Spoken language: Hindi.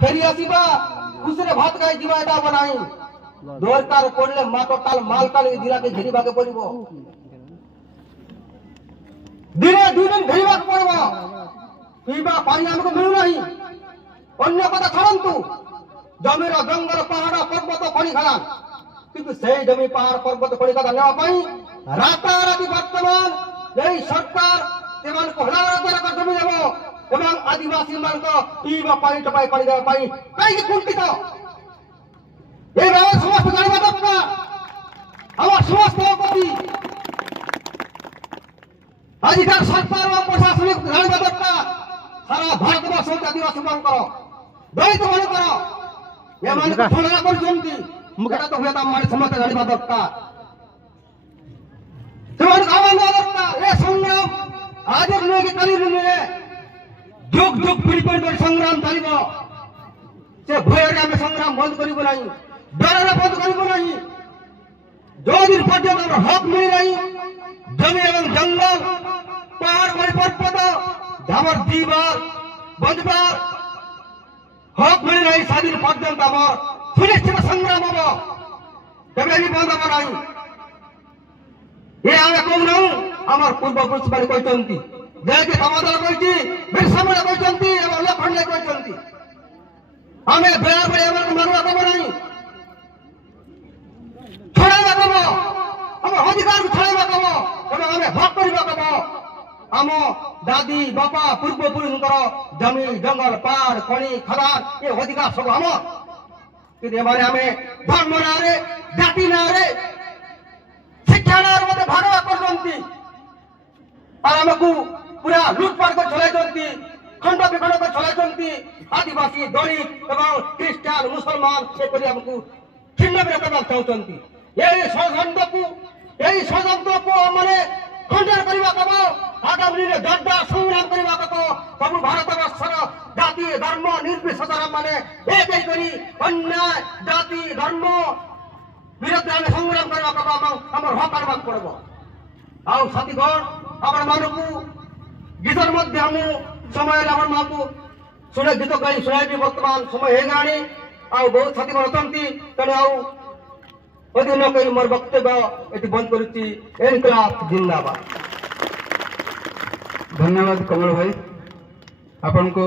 फेरी आसीबा खुशी भात खाई जीवा एटा बनाई दरकार पड़ले माटकाल मालकाल जिला के घेरी भागे पड़िबो दिने 2 दिन घेरी भाग पड़बो पीबा पानी हमको मिलु नहीं अन्य कथा छाड़ंतु जमीर जंगल पहाड़ पर्वत खनि खाना किंतु से जमी पहाड़ पर्वत खनि खाना नेवा पई राताराति वर्तमान यही सरकार तेमान को हलारा कर जमी देबो एवं आदिवासी मान को पीबा पानी टपाई पानी देबा पई काई कुंठित এই ভাবে সমস্ত জানিবা দরকার আমার সমস্ত প্রতি अधिकार सरकार और प्रशासनिक জানিবা দরকার সারা ভারতবর্ষ আদিবাসী মানকর দলিত মানকর এমানকে ঠোলা করছন্তি মুখটা তো হইতা মানে সমস্ত জানিবা দরকার তোমার গাওয়া দরকার এ সংগ্রাম আজের নয় কি কালির নয় যুগ যুগ পিড়ি পিড়ি সংগ্রাম চালিব সে ভয়ের আমি সংগ্রাম বন্ধ করিব নাই डर बंद कर जो दिन पर्यटन हक मिली नहीं जमी एवं जंगल पहाड़ पर्वत धामर दीवार बंदबार हक मिली नहीं सादिन पर्यटन सुनिश्चित संग्राम हम तब बंद हम नहीं ये आगे कौन आम पूर्वपुरुष मैंने कहते जैसे समाधान कही बिरसा मुंडा कहते लखंडे कहते आम बेड़ा बेड़े मानवा कब नहीं छड़ाइबा कब आम अधिकार छड़ाइबा कब एवं आम हक करबा कब आम दादी बापा पूर्वपुरुषंकर जमी जंगल पहाड़ खनि खदान ये अधिकार सब आम कि आम धर्म ना जाति ना शिक्षा ना भागवा करती आमको पूरा लुटपाट कर चलाई खंड विखंड कर चलाई आदिवासी दलित एवं ख्रीष्टान मुसलमान ये आमको छिन्न भिन्न करना चाहते यही षड्यंत्र को माने खंडन करबा कब आगामी दिन दड्डा संग्राम करबा कब सब भारतवर्षर जाति धर्म निर्विशेषर माने एक करी अन्याय जाति धर्म विरुद्ध आम संग्राम करबा कब आम हक करबा पड़ब आ साथीगण आम मानकू गीतर मध्य हम समय आम मानकू शुणे गीत गाई शुणाई वर्तमान समय हो गलानी आ बहुत साथीगण अच्छा तेणु आउ अधिक न कही मोर वक्तव्य ये बंद करुच्ची इनकलाब जिंदाबाद। धन्यवाद कमल भाई आपन को